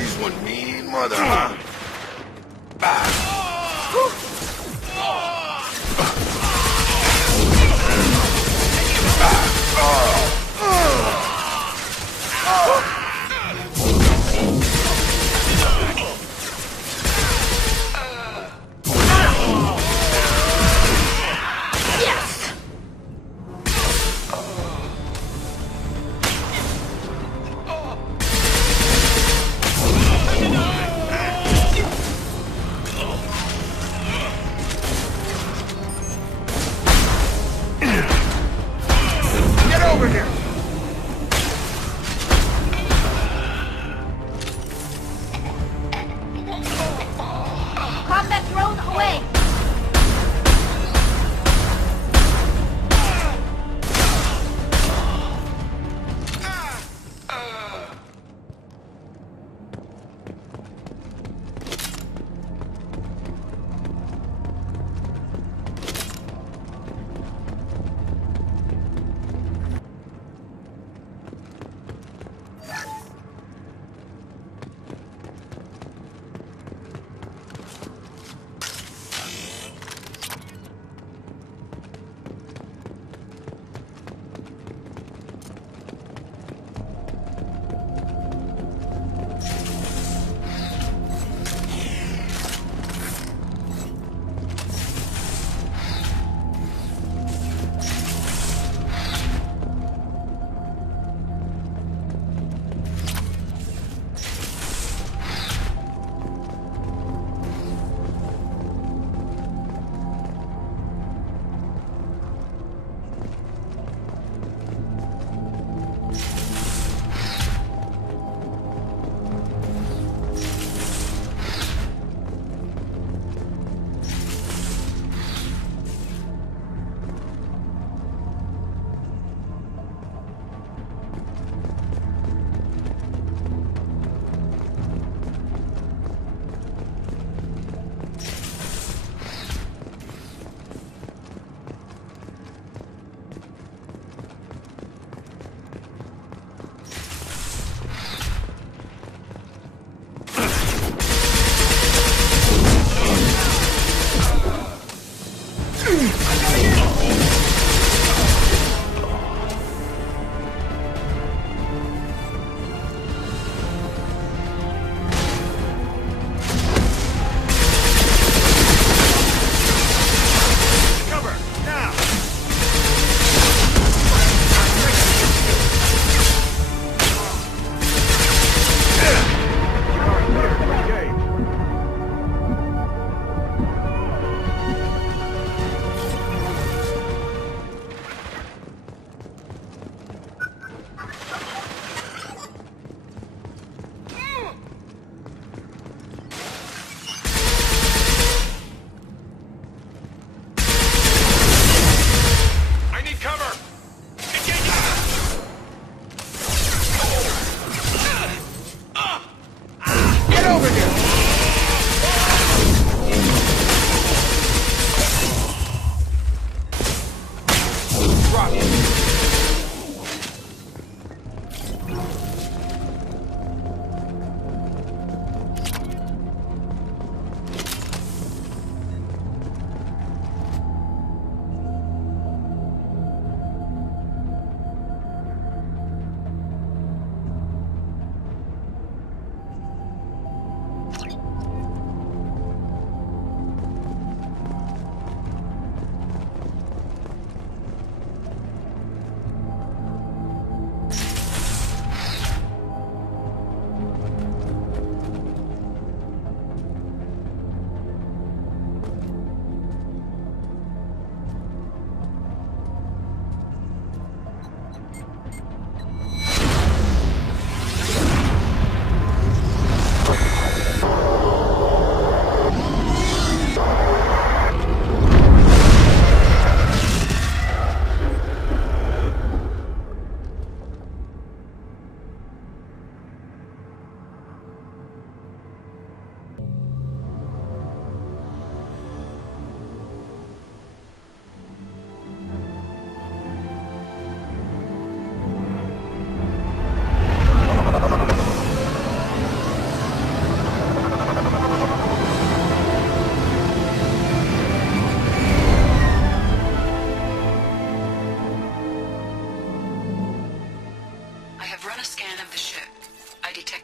He's one mean mother, huh?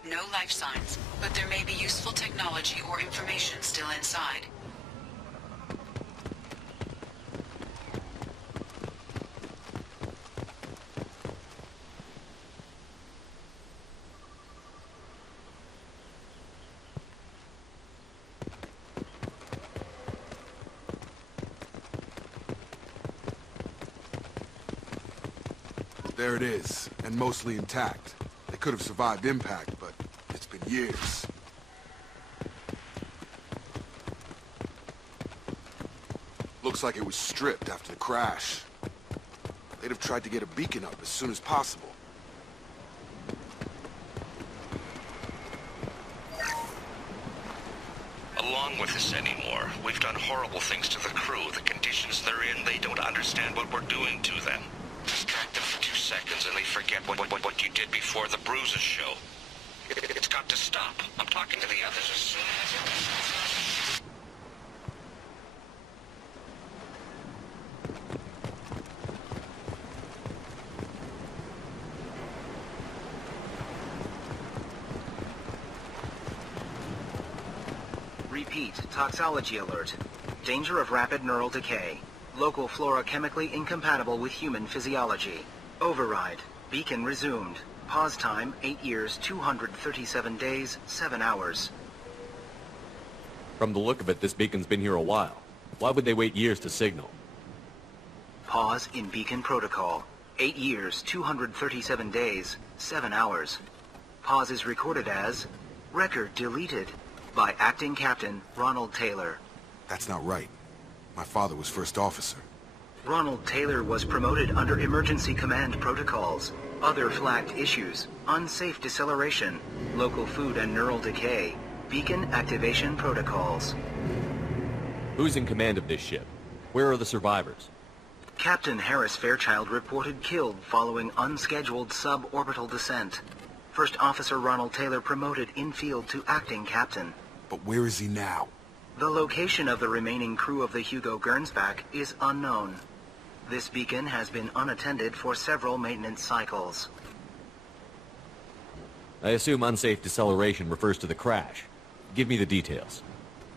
No life signs, but there may be useful technology or information still inside. There it is, and mostly intact. They could have survived impact, but it's been years. Looks like it was stripped after the crash. They'd have tried to get a beacon up as soon as possible. Along with this anymore. We've done horrible things to the crew. The conditions they're in, they don't understand what we're doing to them. Distract them for 2 seconds and they forget what you did before the bruises show. It's got to stop. I'm talking to the others as soon as... Repeat, toxology alert. Danger of rapid neural decay. Local flora chemically incompatible with human physiology. Override. Beacon resumed. Pause time, 8 years, 237 days, 7 hours. From the look of it, this beacon's been here a while. Why would they wait years to signal? Pause in beacon protocol. 8 years, 237 days, 7 hours. Pause is recorded as... Record deleted. By Acting Captain Ronald Taylor. That's not right. My father was first officer. Ronald Taylor was promoted under emergency command protocols. Other flagged issues: unsafe deceleration, local food and neural decay, beacon activation protocols. Who's in command of this ship? Where are the survivors? Captain Harris Fairchild reported killed following unscheduled suborbital descent. First Officer Ronald Taylor promoted in-field to acting captain. But where is he now? The location of the remaining crew of the Hugo Gernsback is unknown. This beacon has been unattended for several maintenance cycles. I assume unsafe deceleration refers to the crash. Give me the details.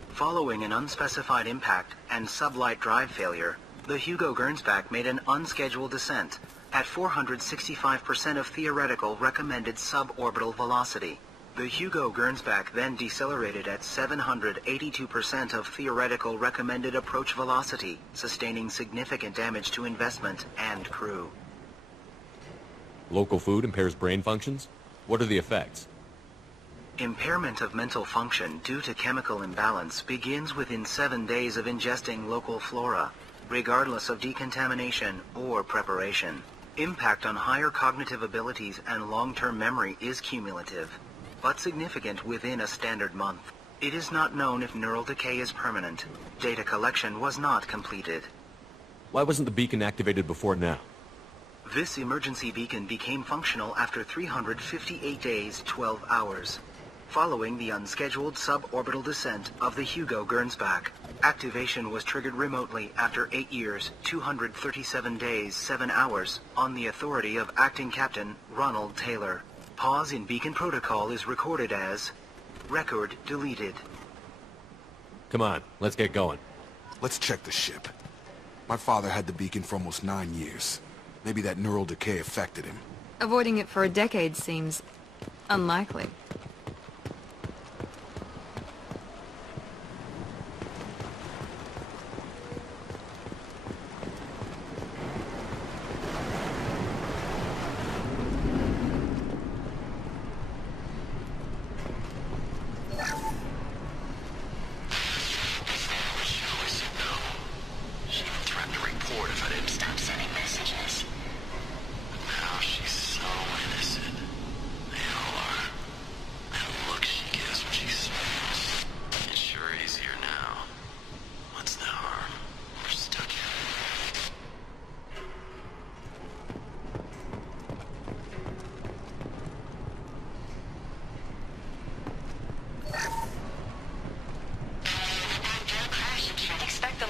Following an unspecified impact and sublight drive failure, the Hugo Gernsback made an unscheduled descent at 465% of theoretical recommended suborbital velocity. The Hugo Gernsback then decelerated at 782% of theoretical recommended approach velocity, sustaining significant damage to investment and crew. Local food impairs brain functions? What are the effects? Impairment of mental function due to chemical imbalance begins within 7 days of ingesting local flora, regardless of decontamination or preparation. Impact on higher cognitive abilities and long-term memory is cumulative, but significant within a standard month. It is not known if neural decay is permanent. Data collection was not completed. Why wasn't the beacon activated before now? This emergency beacon became functional after 358 days, 12 hours. Following the unscheduled suborbital descent of the Hugo Gernsback, activation was triggered remotely after 8 years, 237 days, 7 hours, on the authority of Acting Captain Ronald Taylor. Pause in beacon protocol is recorded as... Record deleted. Come on, let's get going. Let's check the ship. My father had the beacon for almost 9 years. Maybe that neural decay affected him. Avoiding it for a decade seems unlikely.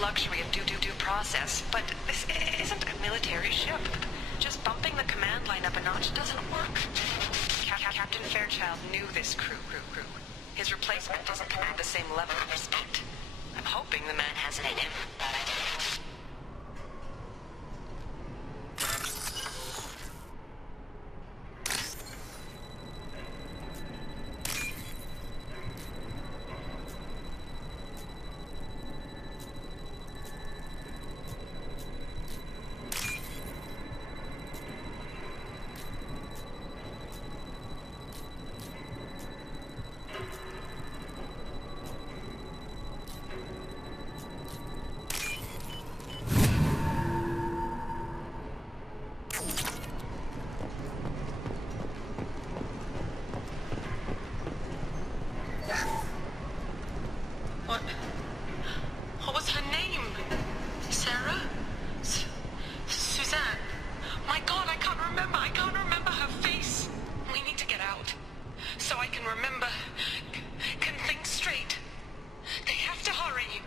Luxury of due process, but this isn't a military ship. Just bumping the command line up a notch doesn't work. Captain Fairchild Fairchild knew this crew. His replacement doesn't command the same level of respect. I'm hoping the man has it in him. What was her name? Sarah? Suzanne? My God, I can't remember her face. We need to get out. So I can remember, can think straight. They have to hurry.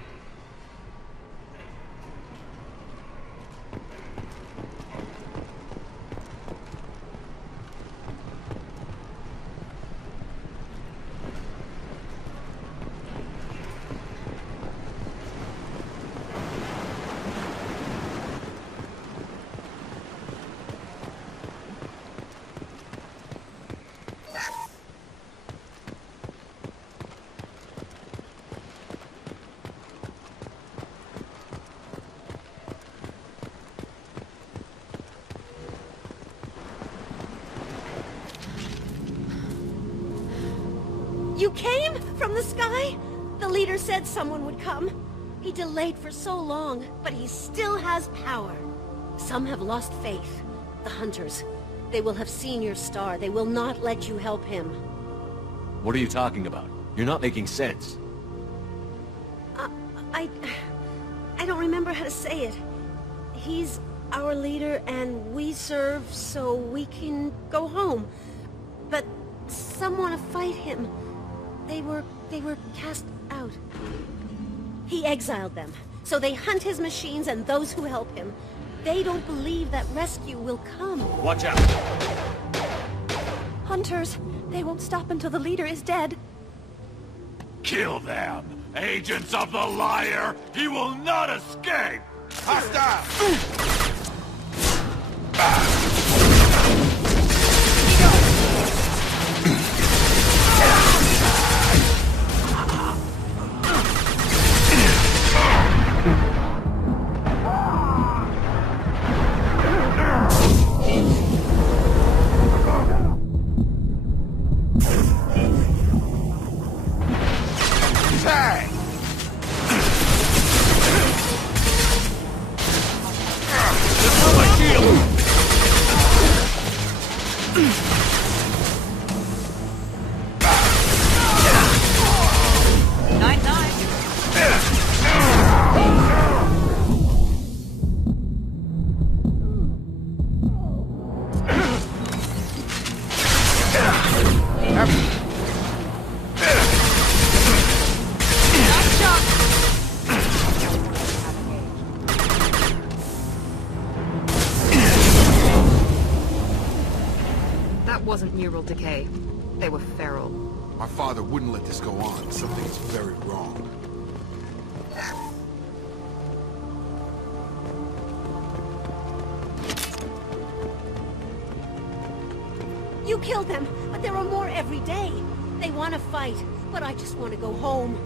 You came? From the sky? The leader said someone would come. He delayed for so long, but he still has power. Some have lost faith. The hunters. They will have seen your star. They will not let you help him. What are you talking about? You're not making sense. I don't remember how to say it. He's our leader and we serve so we can go home. But some want to fight him. They were cast out. He exiled them, so they hunt his machines and those who help him. They don't believe that rescue will come. Watch out! Hunters, they won't stop until the leader is dead. Kill them! Agents of the liar! He will not escape! Hostile! That wasn't neural decay. They were feral. My father wouldn't let this go on. Something is very wrong. You killed them, but there are more every day. They want to fight, but I just want to go home.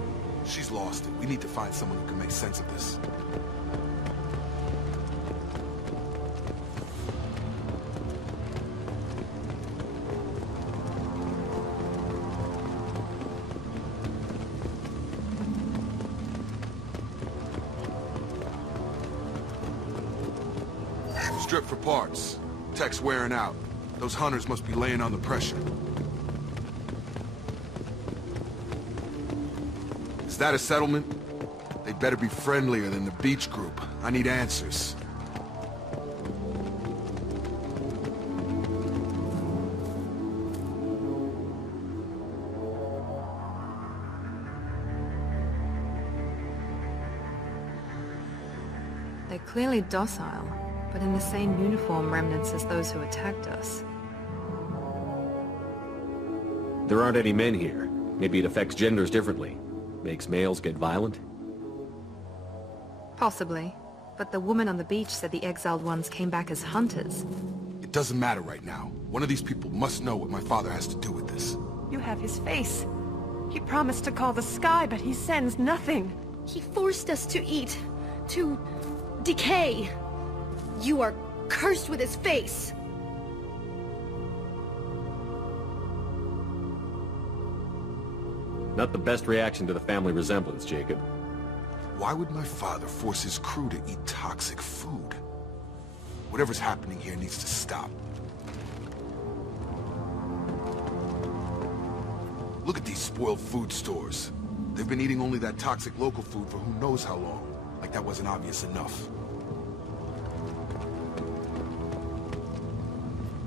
She's lost it. We need to find someone who can make sense of this. Strip for parts. Tech's wearing out. Those hunters must be laying on the pressure. Is that a settlement? They better be friendlier than the beach group. I need answers. They're clearly docile, but in the same uniform remnants as those who attacked us. There aren't any men here. Maybe it affects genders differently. Makes males get violent? Possibly. But the woman on the beach said the exiled ones came back as hunters. It doesn't matter right now. One of these people must know what my father has to do with this. You have his face. He promised to call the sky, but he sends nothing. He forced us to eat, to decay. You are cursed with his face. Not the best reaction to the family resemblance, Jacob. Why would my father force his crew to eat toxic food? Whatever's happening here needs to stop. Look at these spoiled food stores. They've been eating only that toxic local food for who knows how long. Like that wasn't obvious enough.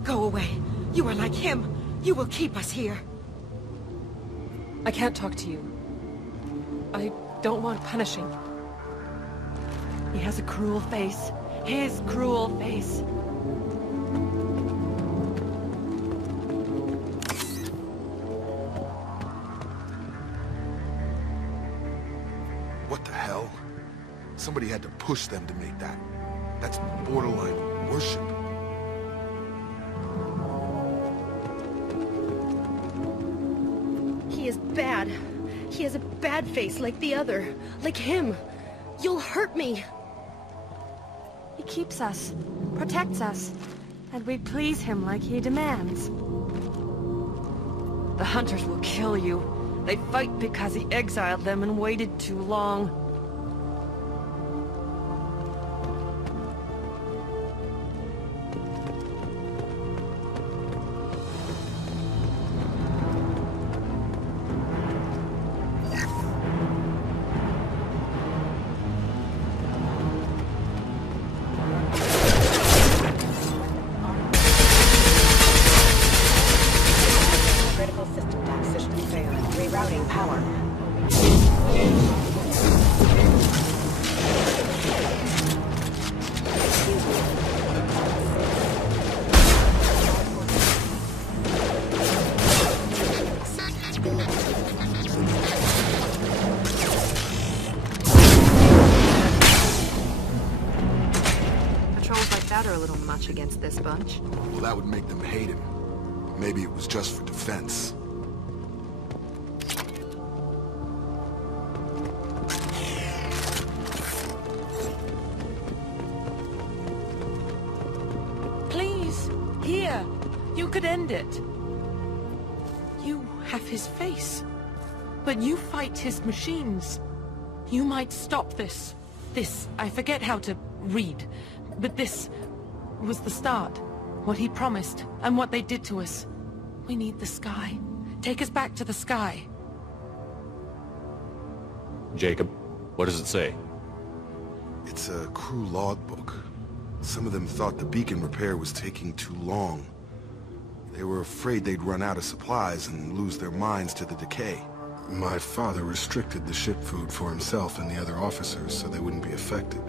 Go away. You are like him. You will keep us here. I can't talk to you. I don't want punishing. He has a cruel face. His cruel face. What the hell? Somebody had to push them to make that. That's borderline worship. He is bad. He has a bad face like the other. Like him. You'll hurt me. He keeps us, protects us, and we please him like he demands. The hunters will kill you. They fight because he exiled them and waited too long. Are a little much against this bunch. Well, that would make them hate him. Maybe it was just for defense. Please, here. You could end it. You have his face. But you fight his machines. You might stop this. This, I forget how to read. But this was the start. What he promised, and what they did to us. We need the sky. Take us back to the sky. Jacob, what does it say? It's a crew logbook. Some of them thought the beacon repair was taking too long. They were afraid they'd run out of supplies and lose their minds to the decay. My father restricted the ship food for himself and the other officers so they wouldn't be affected.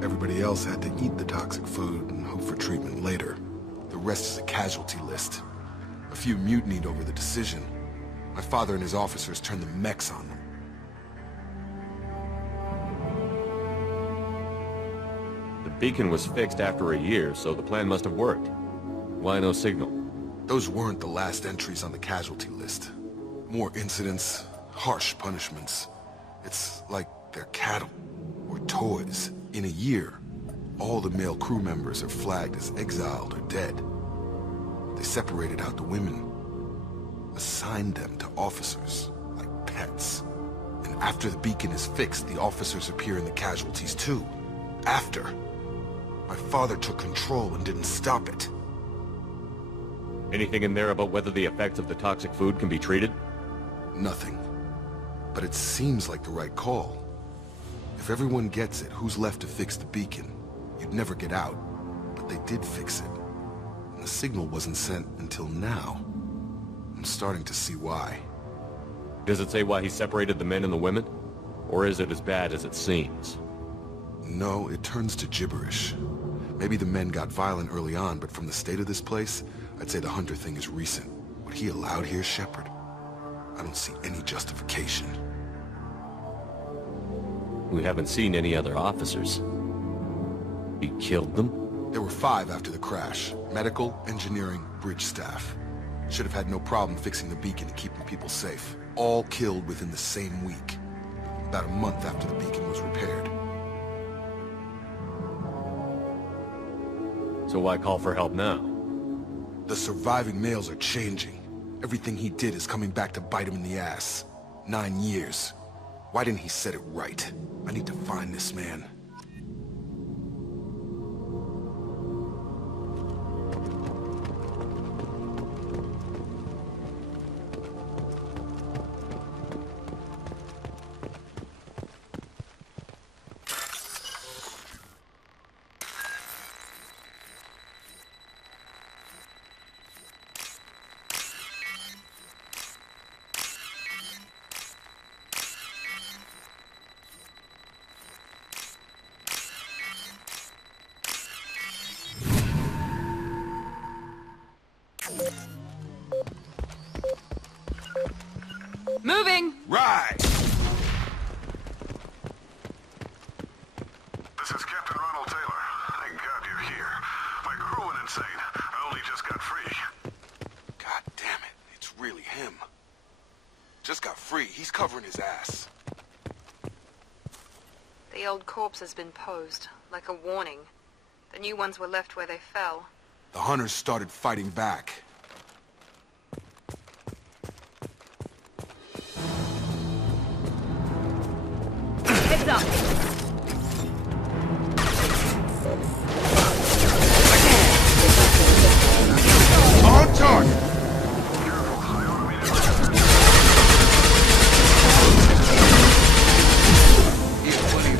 Everybody else had to eat the toxic food and hope for treatment later. The rest is a casualty list. A few mutinied over the decision. My father and his officers turned the mechs on them. The beacon was fixed after a year, so the plan must have worked. Why no signal? Those weren't the last entries on the casualty list. More incidents, harsh punishments. It's like they're cattle or toys. In a year, all the male crew members are flagged as exiled or dead. They separated out the women, assigned them to officers, like pets. And after the beacon is fixed, the officers appear in the casualties too. After. My father took control and didn't stop it. Anything in there about whether the effects of the toxic food can be treated? Nothing. But it seems like the right call. If everyone gets it, who's left to fix the beacon? You'd never get out. But they did fix it. And the signal wasn't sent until now. I'm starting to see why. Does it say why he separated the men and the women? Or is it as bad as it seems? No, it turns to gibberish. Maybe the men got violent early on, but from the state of this place, I'd say the hunter thing is recent. What he allowed here, Shepard? I don't see any justification. We haven't seen any other officers. He killed them? There were 5 after the crash. Medical, engineering, bridge staff. Should have had no problem fixing the beacon and keeping people safe. All killed within the same week. About a month after the beacon was repaired. So why call for help now? The surviving males are changing. Everything he did is coming back to bite him in the ass. 9 years. Why didn't he set it right? I need to find this man. Moving! Right! This is Captain Ronald Taylor. Thank God you're here. My crew went insane. I only just got free. God damn it, it's really him. Just got free, he's covering his ass. The old corpse has been posed, like a warning. The new ones were left where they fell. The hunters started fighting back. Heads up! On target! He has plenty of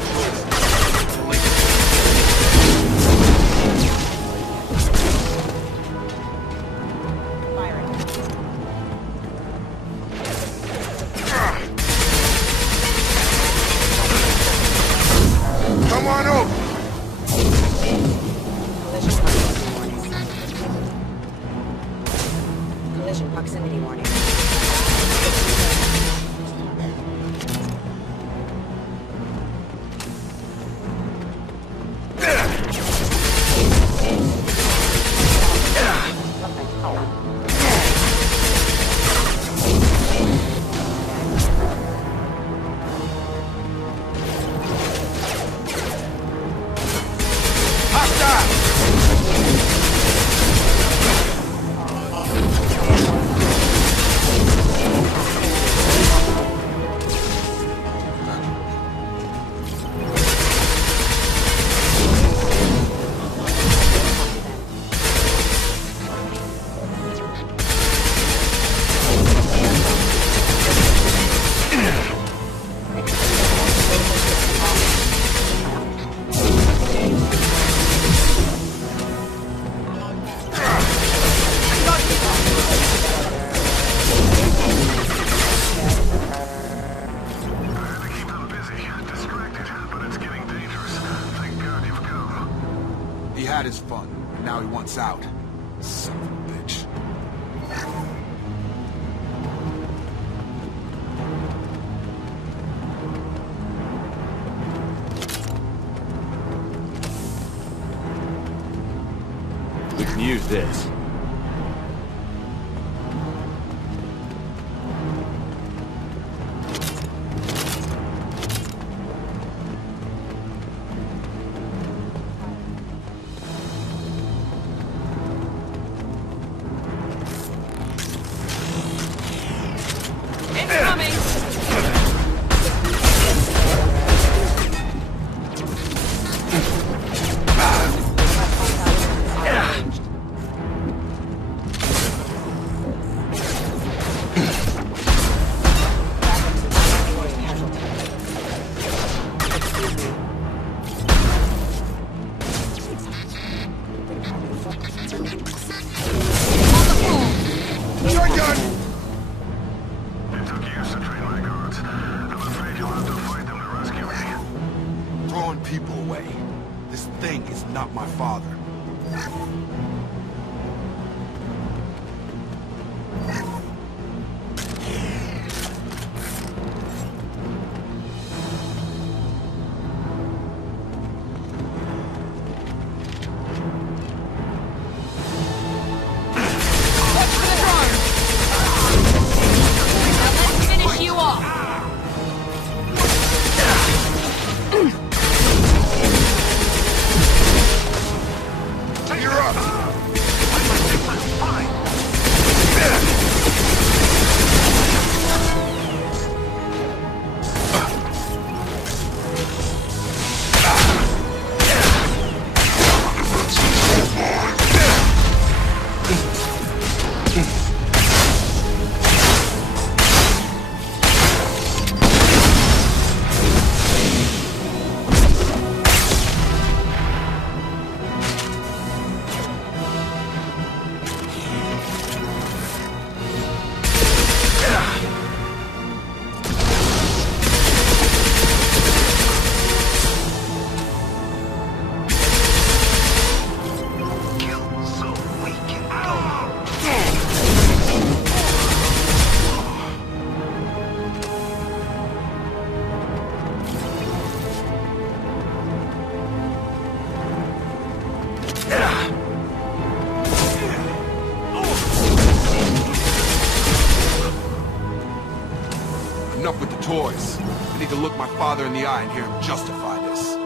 Come on over! Collision proximity warning. He had his fun. Now he wants out. Son of a bitch. We can use this. People away. This thing is not my father. You're up! Enough with the toys. I need to look my father in the eye and hear him justify this.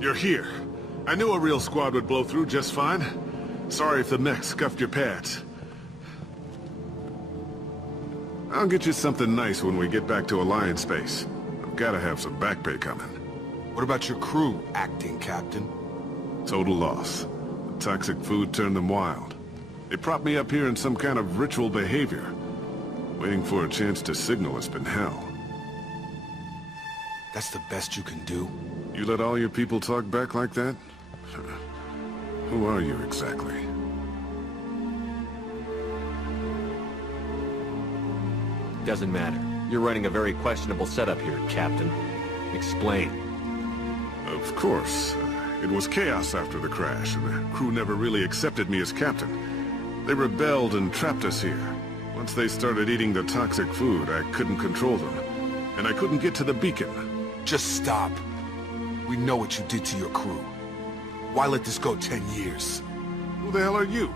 You're here. I knew a real squad would blow through just fine. Sorry if the mech scuffed your pads. I'll get you something nice when we get back to Alliance Base. I've gotta have some back pay coming. What about your crew, acting captain? Total loss. The toxic food turned them wild. They propped me up here in some kind of ritual behavior. Waiting for a chance to signal has been hell. That's the best you can do? You let all your people talk back like that? Who are you exactly? Doesn't matter. You're running a very questionable setup here, Captain. Explain. Of course. It was chaos after the crash, and the crew never really accepted me as captain. They rebelled and trapped us here. Once they started eating the toxic food, I couldn't control them. And I couldn't get to the beacon. Just stop. We know what you did to your crew. Why let this go 10 years? Who the hell are you?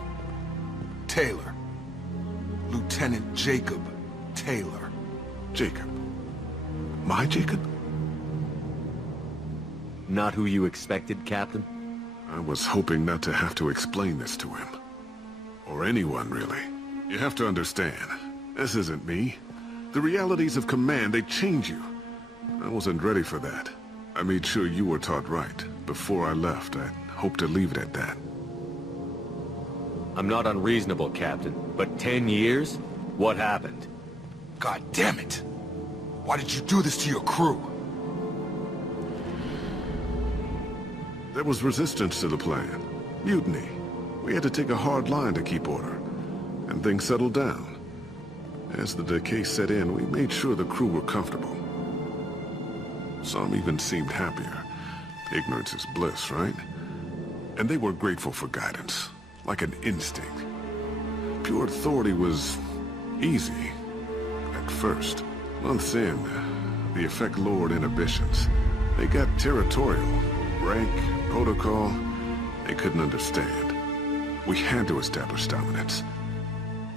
Taylor. Lieutenant Jacob Taylor. Jacob? My Jacob? Not who you expected, Captain? I was hoping not to have to explain this to him. Or anyone, really. You have to understand, this isn't me. The realities of command, they change you. I wasn't ready for that. I made sure you were taught right. Before I left, I hoped to leave it at that. I'm not unreasonable, Captain, but 10 years? What happened? God damn it! Why did you do this to your crew? There was resistance to the plan. Mutiny. We had to take a hard line to keep order. And things settled down. As the decay set in, we made sure the crew were comfortable. Some even seemed happier. Ignorance is bliss, right? And they were grateful for guidance, like an instinct. Pure authority was easy, at first. Months in, the effect lowered inhibitions. They got territorial. Rank, protocol, they couldn't understand. We had to establish dominance.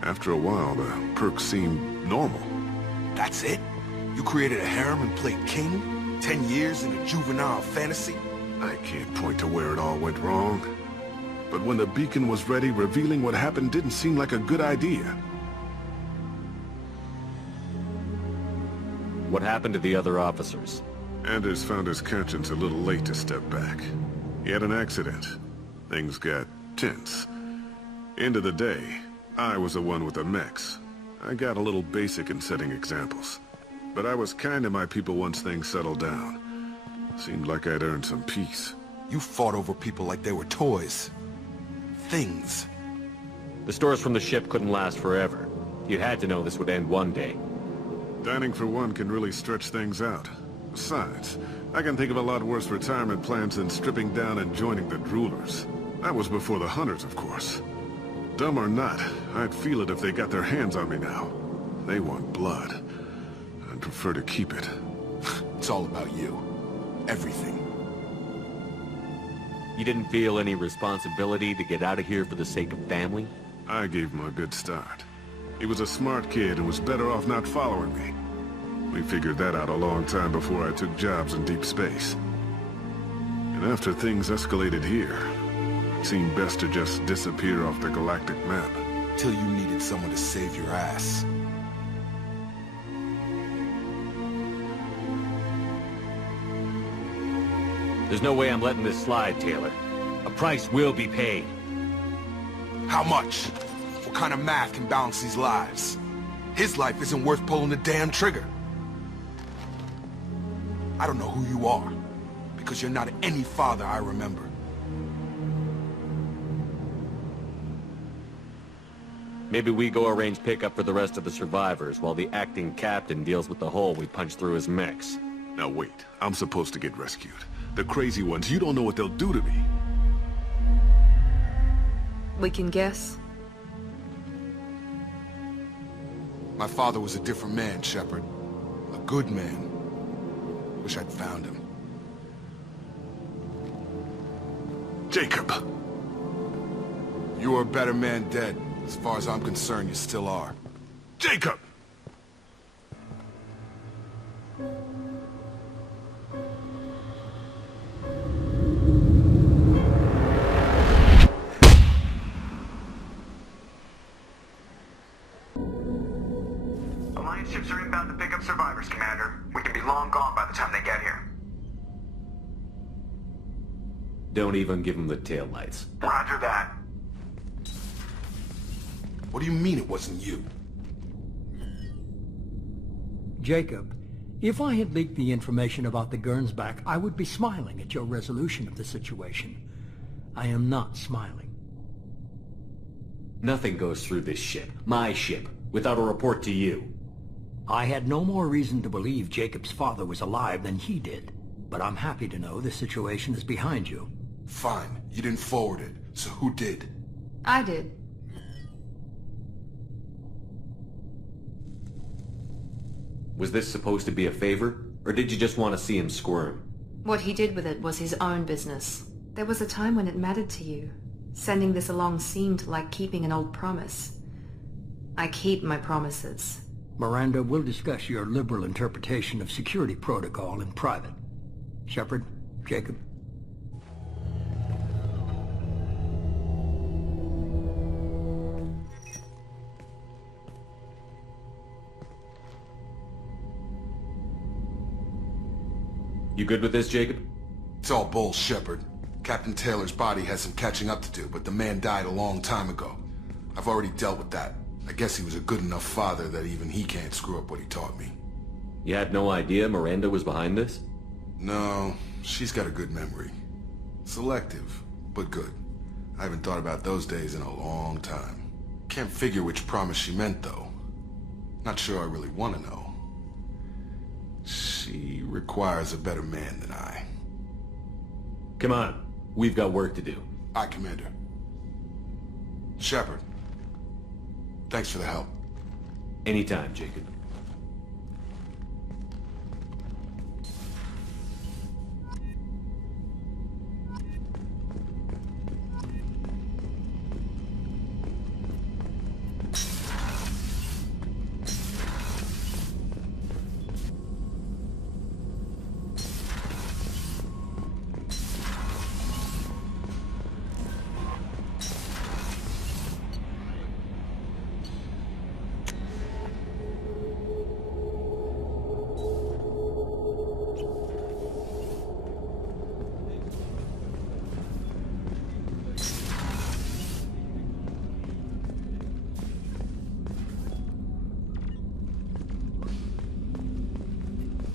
After a while, the perks seemed normal. That's it? You created a harem and played king? 10 years in a juvenile fantasy? I can't point to where it all went wrong. But when the beacon was ready, revealing what happened didn't seem like a good idea. What happened to the other officers? Anders found his conscience a little late to step back. He had an accident. Things got tense. End of the day, I was the one with the mechs. I got a little basic in setting examples. But I was kind to my people once things settled down. Seemed like I'd earned some peace. You fought over people like they were toys. Things. The stores from the ship couldn't last forever. You had to know this would end one day. Dining for one can really stretch things out. Besides, I can think of a lot worse retirement plans than stripping down and joining the droolers. That was before the hunters, of course. Dumb or not, I'd feel it if they got their hands on me now. They want blood. I'd prefer to keep it. It's all about you. Everything. You didn't feel any responsibility to get out of here for the sake of family? I gave him a good start. He was a smart kid and was better off not following me. We figured that out a long time before I took jobs in deep space. And after things escalated here, it seemed best to just disappear off the galactic map. Till you needed someone to save your ass. There's no way I'm letting this slide, Taylor. A price will be paid. How much? What kind of math can balance these lives? His life isn't worth pulling the damn trigger. I don't know who you are, because you're not any father I remember. Maybe we go arrange pickup for the rest of the survivors while the acting captain deals with the hole we punched through his mechs. Now wait, I'm supposed to get rescued. The crazy ones, you don't know what they'll do to me. We can guess. My father was a different man, Shepard. A good man. Wish I'd found him. Jacob! You were a better man dead. As far as I'm concerned, you still are. Jacob! Alliance ships are inbound to pick up survivors, Commander. We can be long gone by the time they get here. Don't even give them the taillights. Roger that. What do you mean it wasn't you? Jacob, if I had leaked the information about the Gernsback, I would be smiling at your resolution of the situation. I am not smiling. Nothing goes through this ship, my ship, without a report to you. I had no more reason to believe Jacob's father was alive than he did. But I'm happy to know the situation is behind you. Fine. You didn't forward it. So who did? I did. Was this supposed to be a favor? Or did you just want to see him squirm? What he did with it was his own business. There was a time when it mattered to you. Sending this along seemed like keeping an old promise. I keep my promises. Miranda, we'll discuss your liberal interpretation of security protocol in private. Shepard, Jacob. You good with this, Jacob? It's all bull, Shepard. Captain Taylor's body has some catching up to do, but the man died a long time ago. I've already dealt with that. I guess he was a good enough father that even he can't screw up what he taught me. You had no idea Miranda was behind this? No, she's got a good memory. Selective, but good. I haven't thought about those days in a long time. Can't figure which promise she meant, though. Not sure I really want to know. She requires a better man than I. Come on, we've got work to do. Aye, Commander. Shepard. Thanks for the help. Anytime, Jacob.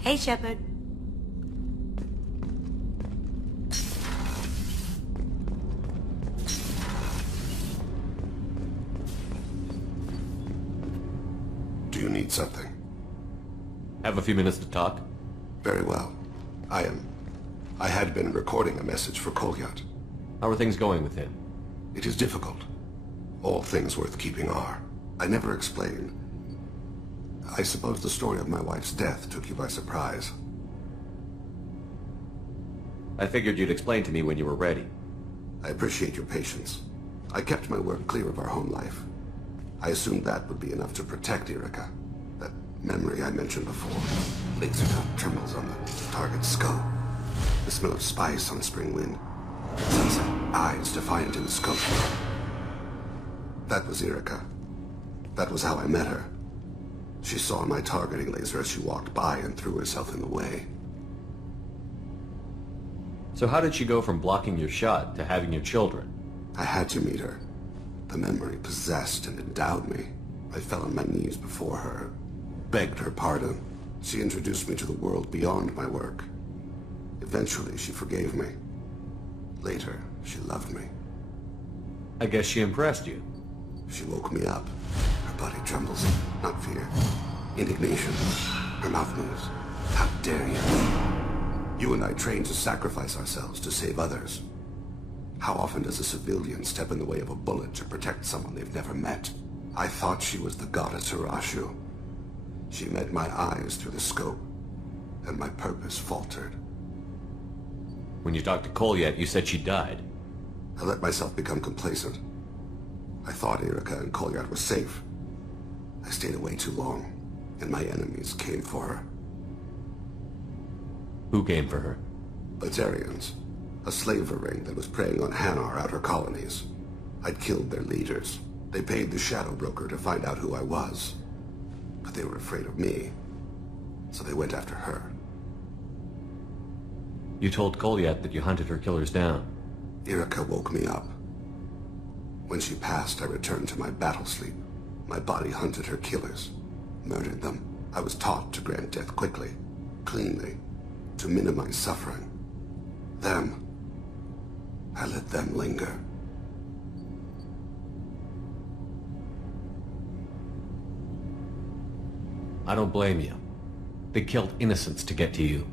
Hey, Shepard. Do you need something? Have a few minutes to talk? Very well. I had been recording a message for Kolyat. How are things going with him? It is difficult. All things worth keeping are. I never explained. I suppose the story of my wife's death took you by surprise. I figured you'd explain to me when you were ready. I appreciate your patience. I kept my work clear of our home life. I assumed that would be enough to protect Erica. That memory I mentioned before. Laser dot trembles on the target's skull. The smell of spice on a spring wind. Sunset eyes defiant in the scope. That was Erica. That was how I met her. She saw my targeting laser as she walked by and threw herself in the way. So how did she go from blocking your shot to having your children? I had to meet her. The memory possessed and endowed me. I fell on my knees before her, begged her pardon. She introduced me to the world beyond my work. Eventually, she forgave me. Later, she loved me. I guess she impressed you. She woke me up. Her body trembles. Not fear. Indignation. Her mouth moves. How dare you? You and I trained to sacrifice ourselves to save others. How often does a civilian step in the way of a bullet to protect someone they've never met? I thought she was the goddess Hirashu. She met my eyes through the scope, and my purpose faltered. When you talked to Kolyat, you said she died. I let myself become complacent. I thought Erica and Kolyat were safe. I stayed away too long, and my enemies came for her. Who came for her? Batarians. A slaver ring that was preying on Hanar outer colonies. I'd killed their leaders. They paid the shadow broker to find out who I was. But they were afraid of me, so they went after her. You told Kolyat that you hunted her killers down. Erica woke me up. When she passed, I returned to my battle sleep. My body hunted her killers, murdered them. I was taught to grant death quickly, cleanly, to minimize suffering. I let them linger. I don't blame you. They killed innocents to get to you.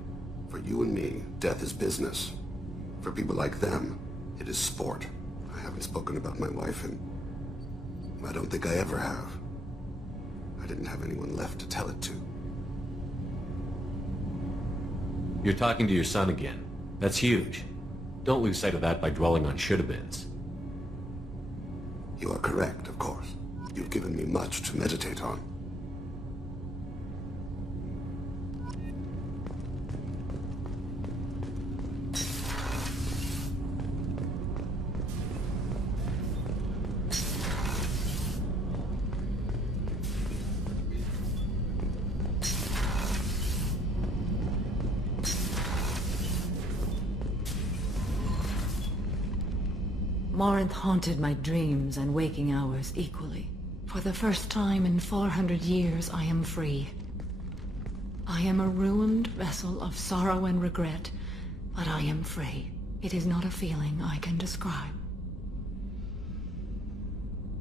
For you and me, death is business. For people like them, it is sport. I haven't spoken about my wife, and I don't think I ever have. I didn't have anyone left to tell it to. You're talking to your son again. That's huge. Don't lose sight of that by dwelling on should-have-beens. You are correct, of course. You've given me much to meditate on. Morinth haunted my dreams and waking hours equally. For the first time in 400 years, I am free. I am a ruined vessel of sorrow and regret, but I am free. It is not a feeling I can describe.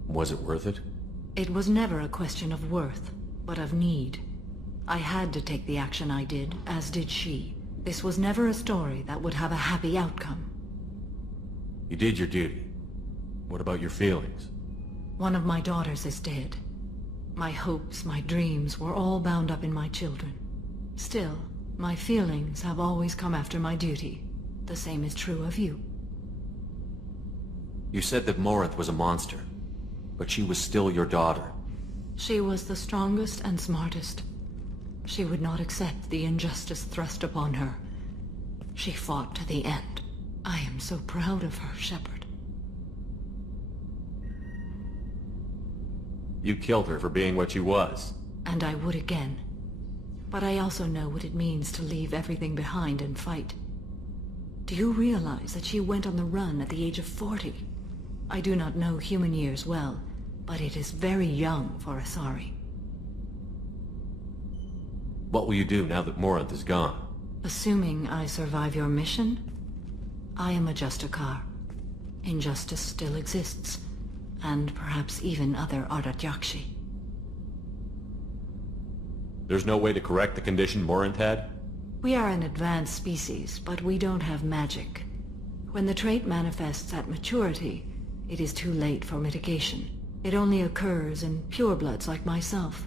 Was it worth it? It was never a question of worth, but of need. I had to take the action I did, as did she. This was never a story that would have a happy outcome. You did your duty. What about your feelings? One of my daughters is dead. My hopes, my dreams were all bound up in my children. Still, my feelings have always come after my duty. The same is true of you. You said that Morinth was a monster, but she was still your daughter. She was the strongest and smartest. She would not accept the injustice thrust upon her. She fought to the end. I am so proud of her, Shepard. You killed her for being what she was. And I would again. But I also know what it means to leave everything behind and fight. Do you realize that she went on the run at the age of 40? I do not know human years well, but it is very young for Asari. What will you do now that Morinth is gone? Assuming I survive your mission, I am a Justicar. Injustice still exists, and perhaps even other Ardat Yakshi. There's no way to correct the condition Morinth had? We are an advanced species, but we don't have magic. When the trait manifests at maturity, it is too late for mitigation. It only occurs in purebloods like myself.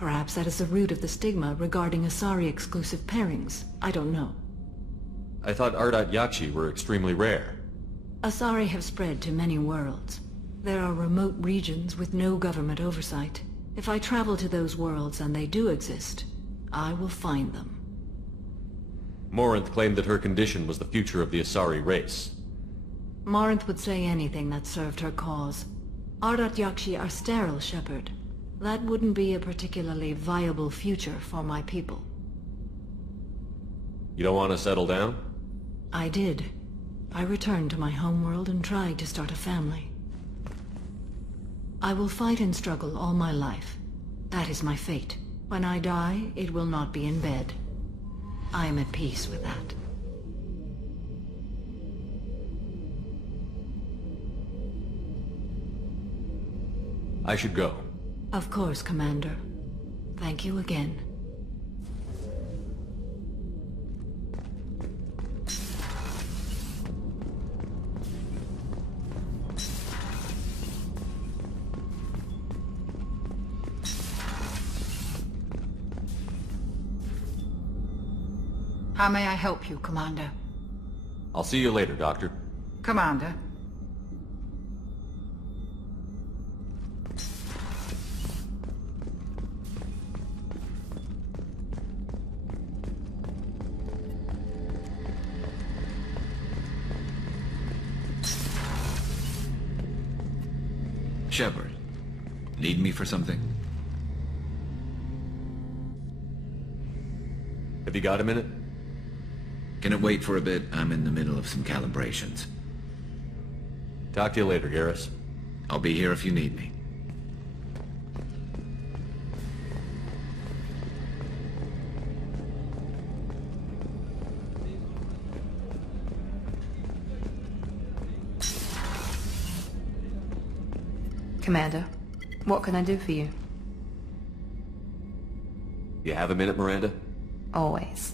Perhaps that is the root of the stigma regarding Asari-exclusive pairings. I don't know. I thought Ardat Yakshi were extremely rare. Asari have spread to many worlds. There are remote regions with no government oversight. If I travel to those worlds and they do exist, I will find them. Morinth claimed that her condition was the future of the Asari race. Morinth would say anything that served her cause. Ardat Yakshi are sterile, Shepard. That wouldn't be a particularly viable future for my people. You don't want to settle down? I did. I returned to my homeworld and tried to start a family. I will fight and struggle all my life. That is my fate. When I die, it will not be in bed. I am at peace with that. I should go. Of course, Commander. Thank you again. How may I help you, Commander? I'll see you later, Doctor. Commander. Shepard, need me for something? Have you got a minute? Can it wait for a bit? I'm in the middle of some calibrations. Talk to you later, Garrus. I'll be here if you need me. Commander, what can I do for you? You have a minute, Miranda? Always.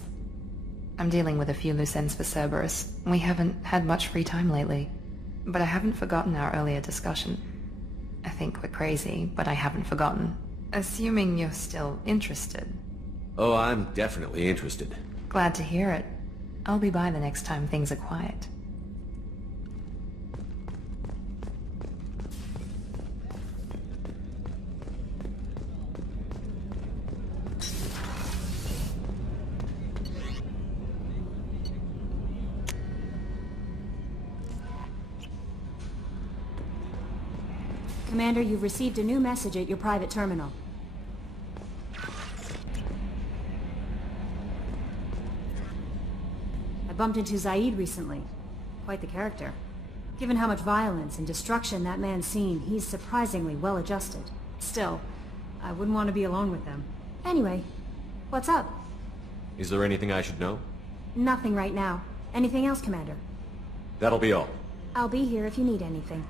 I'm dealing with a few loose ends for Cerberus. We haven't had much free time lately. But I haven't forgotten our earlier discussion. I think we're crazy, but I haven't forgotten. Assuming you're still interested. Oh, I'm definitely interested. Glad to hear it. I'll be by the next time things are quiet. Commander, you've received a new message at your private terminal. I bumped into Zaid recently. Quite the character. Given how much violence and destruction that man's seen, he's surprisingly well adjusted. Still, I wouldn't want to be alone with them. Anyway, what's up? Is there anything I should know? Nothing right now. Anything else, Commander? That'll be all. I'll be here if you need anything.